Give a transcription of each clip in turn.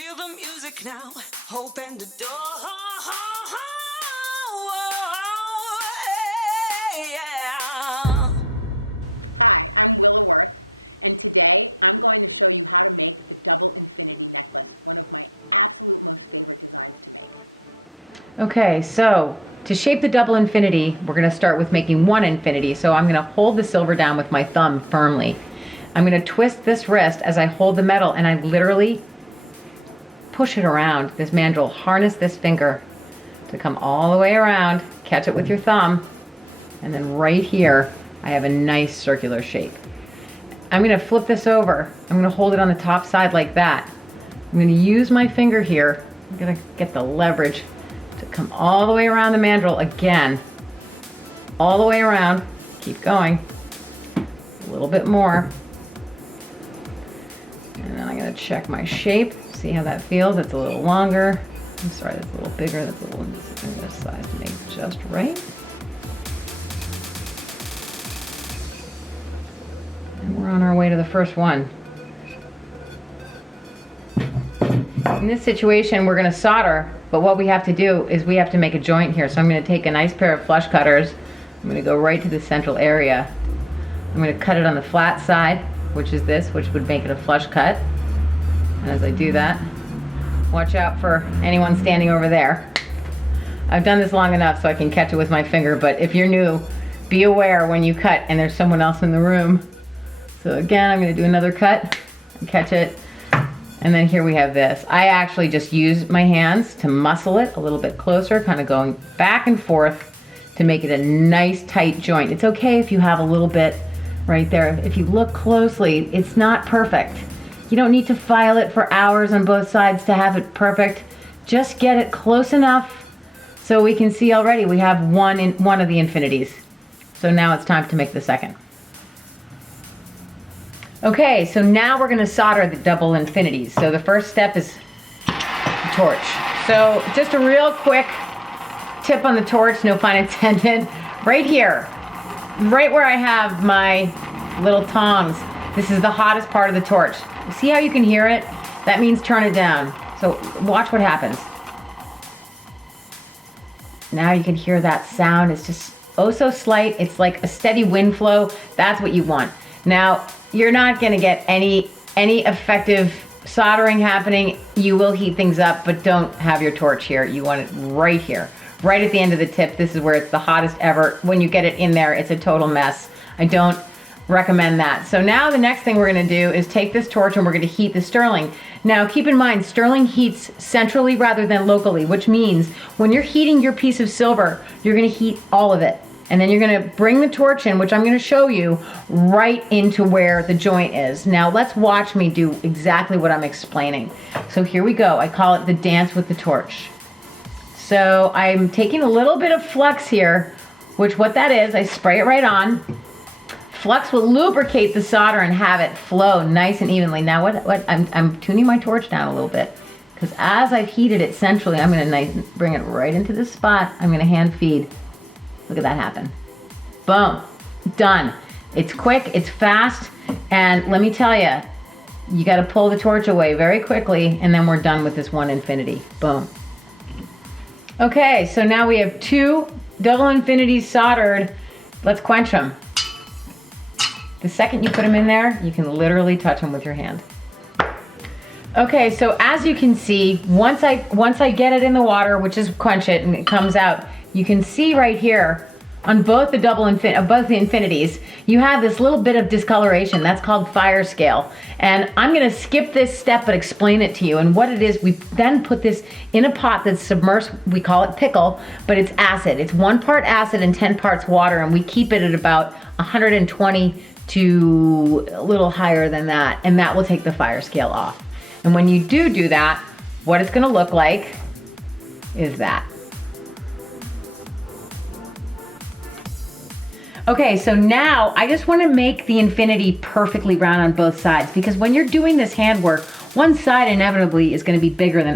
Feel the music now, open the door. Hi, I'm Willa Wirth, and today I'm going to show you how to make the double infinity necklace, one of my absolute most favorite designs to make. Okay, so to shape the double infinity, we're going to start with making one infinity. So I'm going to hold the silver down with my thumb firmly. I'm going to twist this wrist as I hold the metal, and I literally push it around this mandrel. Harness this finger to come all the way around, catch it with your thumb, and then right here I have a nice circular shape. I'm going to flip this over. I'm going to hold it on the top side like that. I'm going to use my finger here. I'm going to get the leverage to come all the way around the mandrel again. All the way around. Keep going. A little bit more. And then I'm going to check my shape. See how that feels? It's a little longer. I'm sorry, that's a little bigger. That's a little this size to make just right. And we're on our way to the first one. In this situation, we're going to solder, but what we have to do is we have to make a joint here. So I'm going to take a nice pair of flush cutters. I'm going to go right to the central area. I'm going to cut it on the flat side, which is this, which would make it a flush cut. And as I do that, watch out for anyone standing over there. I've done this long enough so I can catch it with my finger, but if you're new, be aware when you cut and there's someone else in the room. So again, I'm going to do another cut and catch it. And then here we have this. I actually just use my hands to muscle it a little bit closer, kind of going back and forth to make it a nice tight joint. It's okay if you have a little bit right there. If you look closely, it's not perfect. You don't need to file it for hours on both sides to have it perfect. Just get it close enough so we can see already we have one of the infinities. So now it's time to make the second. Okay, so now we're going to solder the double infinities. So the first step is the torch. So just a real quick tip on the torch, no pun intended. Right here, right where I have my little tongs, this is the hottest part of the torch. See how you can hear it? That means turn it down. So watch what happens. Now you can hear that sound. It's just oh so slight. It's like a steady wind flow. That's what you want. Now, you're not going to get any effective soldering happening. You will heat things up, but don't have your torch here. You want it right here, right at the end of the tip. This is where it's the hottest ever. When you get it in there, it's a total mess. I don't recommend that. So now the next thing we're going to do is take this torch and we're going to heat the sterling. Now keep in mind, sterling heats centrally rather than locally, which means when you're heating your piece of silver, you're going to heat all of it. And then you're going to bring the torch in, which I'm going to show you, right into where the joint is. Now let's watch me do exactly what I'm explaining. So here we go. I call it the dance with the torch. So I'm taking a little bit of flux here, which what that is, I spray it right on. Flux will lubricate the solder and have it flow nice and evenly. Now I'm tuning my torch down a little bit, because as I've heated it centrally, I'm going to bring it right into this spot. I'm going to hand feed. Look at that happen. Boom. Done. It's quick, it's fast, and let me tell you, you got to pull the torch away very quickly, and then we're done with this one infinity. Boom. Okay, so now we have two double infinities soldered. Let's quench them. The second you put them in there, you can literally touch them with your hand. Okay, so as you can see, once I get it in the water, which is quench it, and it comes out, you can see right here on both the both the infinities, you have this little bit of discoloration. That's called fire scale. And I'm going to skip this step but explain it to you. And what it is, we then put this in a pot that's submerged. We call it pickle, but it's acid. It's 1 part acid and 10 parts water, and we keep it at about 120 to a little higher than that, and that will take the fire scale off. And when you do that, what it's going to look like is that. Okay, so now I just want to make the infinity perfectly round on both sides, because when you're doing this handwork, one side inevitably is going to be bigger than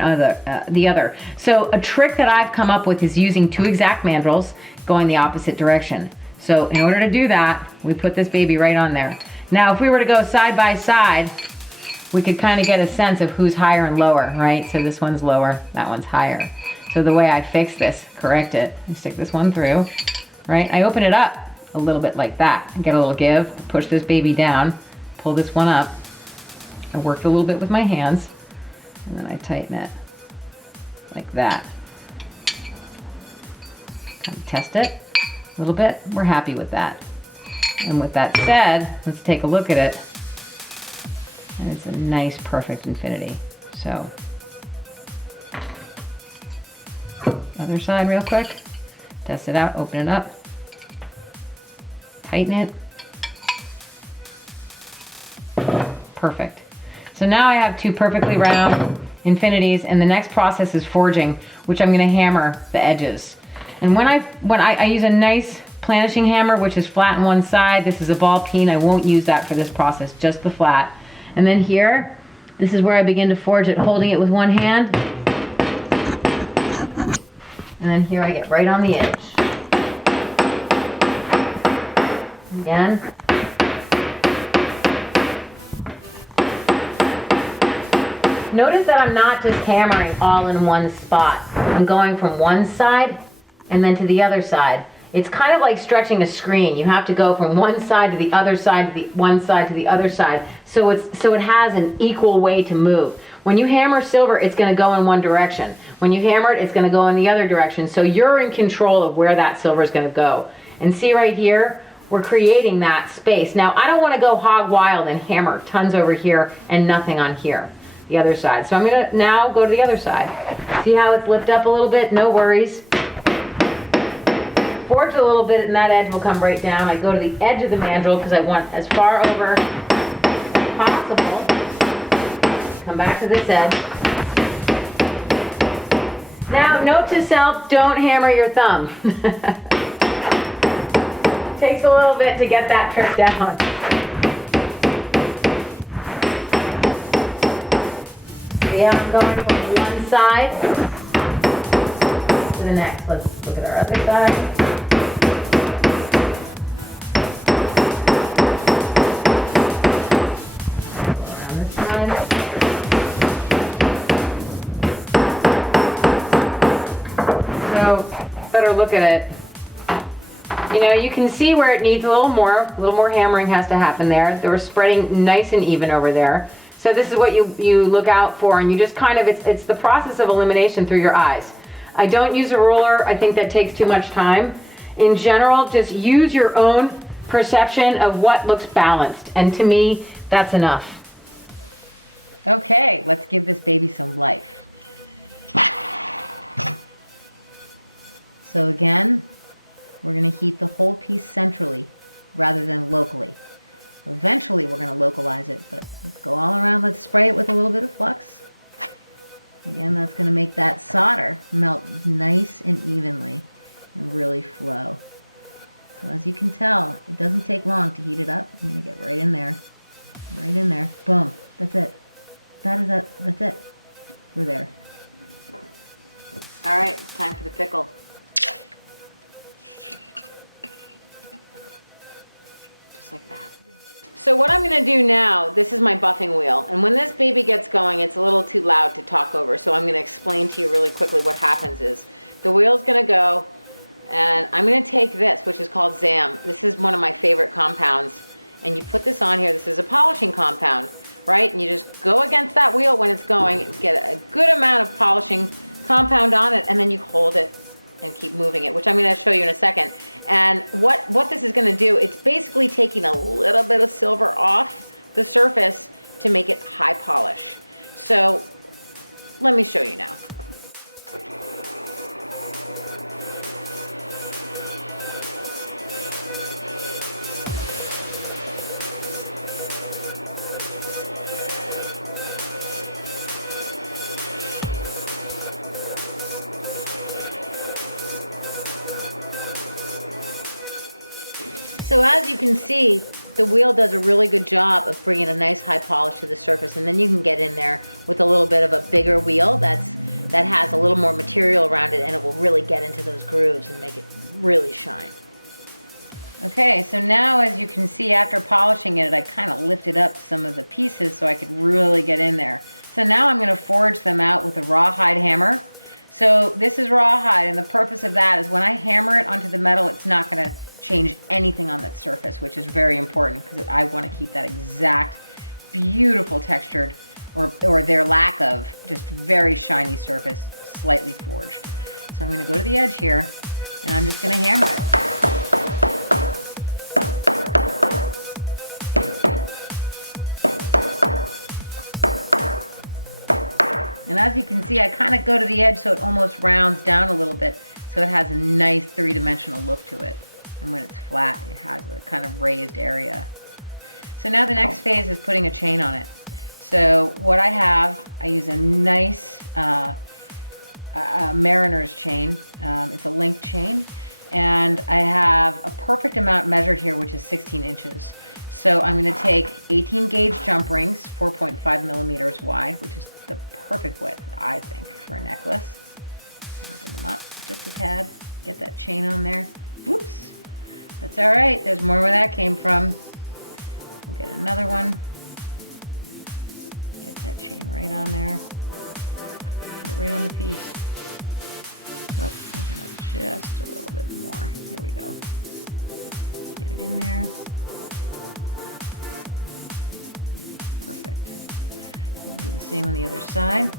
the other. So a trick that I've come up with is using 2 exact mandrels going the opposite direction. So in order to do that, we put this baby right on there. Now, if we were to go side by side, we could kind of get a sense of who's higher and lower, right? So this one's lower, that one's higher. So the way I fix this, correct it, I stick this one through, right? I open it up a little bit like that, get a little give, push this baby down, pull this one up. I worked a little bit with my hands, and then I tighten it like that. Kind of test it a little bit. We're happy with that. And with that said, let's take a look at it. And it's a nice, perfect infinity. So, other side real quick. Test it out, open it up. Tighten it. Perfect. So now I have two perfectly round infinities, and the next process is forging, which I'm gonna hammer the edges. And when I use a nice planishing hammer, which is flat on one side, this is a ball peen, I won't use that for this process, just the flat. And then here, this is where I begin to forge it, holding it with one hand. And then here I get right on the edge. Again. Notice that I'm not just hammering all in one spot. I'm going from one side and then to the other side. It's kind of like stretching a screen. You have to go from one side to the other side, to the one side to the other side. So it has an equal way to move. When you hammer silver, it's going to go in one direction. When you hammer it, it's going to go in the other direction. So you're in control of where that silver is going to go. And see right here, we're creating that space. Now, I don't want to go hog wild and hammer tons over here and nothing on here, the other side. So I'm going to now go to the other side. See how it's lifted up a little bit? No worries. Forge a little bit and that edge will come right down. I go to the edge of the mandrel because I want as far over as possible. Come back to this edge. Now, note to self, don't hammer your thumb. Takes a little bit to get that trick down. See how I'm going from one side to the next. Let's look at our other side. Go around this side. So, better look at it. You know, you can see where it needs a little more hammering has to happen there. They were spreading nice and even over there. So this is what you look out for, and you just kind of, it's the process of elimination through your eyes. I don't use a ruler. I think that takes too much time. In general, just use your own perception of what looks balanced. And to me, that's enough. Okay, let's give this baby some life. So again, we're going to heat the whole piece centrally rather than locally. Eventually we're going to localize it, but let's go all around. Let's spray it with a little bit of flux. Again, that's going to make that solder melt nice and evenly and really flow. So as you can tell, it doesn't take long to heat it up. I'm going to get right in there. Right in there. Boom. That's it. That's it. We're there. All right, it's time for the pickle. Like that. So what I'm going to do now, this is my buffing wheel, and when this baby gets going, it's a little too loud to talk over, so I'm going to explain to you really quickly what happens is the wheel's going to go, and I'm going to take this, which is called Zam. This is one of my favorite compounds, and you put this on here. This is a polishing compound, right? And you just go against that wheel when it's going, get a good amount of polishing compound on it, and then you hold it and keep moving it, which I'm going to show you in a second. And what this is going to do, it's basically taking a little bit of silver off the surface to make it high polish. So let me show you now. So as you can see, the wheel does a really good job of bringing a nice high polish to the surface, and then you can get in there with a little bit of a bigger wheel that has a little more material around it, and it will really get into those grooves and make it really shine. Okay, so now as you can see after polishing it, I kind of lifted up some of the pieces so I could really get in there. So now I'm going to forge them out with a rawhide hammer. So this is rawhide, and the purpose of that is when I hammer it onto the metal, it's not going to change anything on that surface, which is very important because I want to keep that exact beautiful textured or their lack of just very shiny surface slightly forged. So I'm going to go to the edge here and I'm just going to hammer it. And as you can see, I kind of go to the edge so it almost rounds down a little bit so it has a nice three-dimensional look to it. And when it's flat, it has a kind of raised area. So now the next phase is putting a chain on it. So what I have, I use a nice mariner's chain. It's a link chain. And I have a perfect amount measured here, which is 16 inches. So I'm going to take 18 gauge jump rings, 4.5 millimeters wide, which is the perfect width, I think, for a necklace. Open them up just a tad. Get that chain on there. Whoops. That's all right. There's more where that came from. We'll get another one. Get that chain right on there. Put it right on the piece. Oh, open up just a little bit more. Here we go. Get it in there. Perfect. I'll do the same on the other side.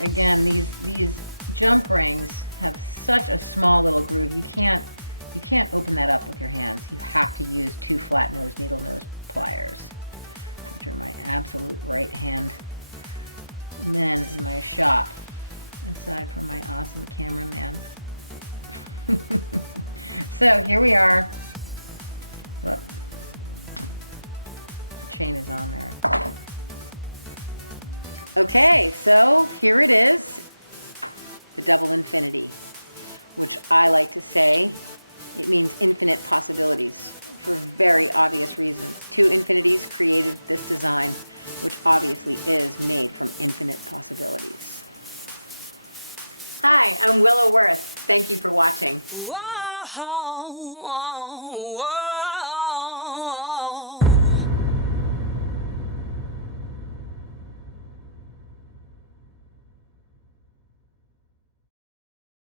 Again, these jump rings have such a small little groove. You can't open that up with your hands. You have to use two flat nose needle nose pliers, which are my absolute right hand men in my shop, aside from my awesome cameraman. So here we are. Whoop. The chain is on there. Okay, so here it is, the double infinity, which I like to say, it means infinite possibilities for very obvious reasons. Two infinities created this design, which obviously is made from infinite possibilities. Hi, I'm Willa Wirth. Thank you for watching. Whoa.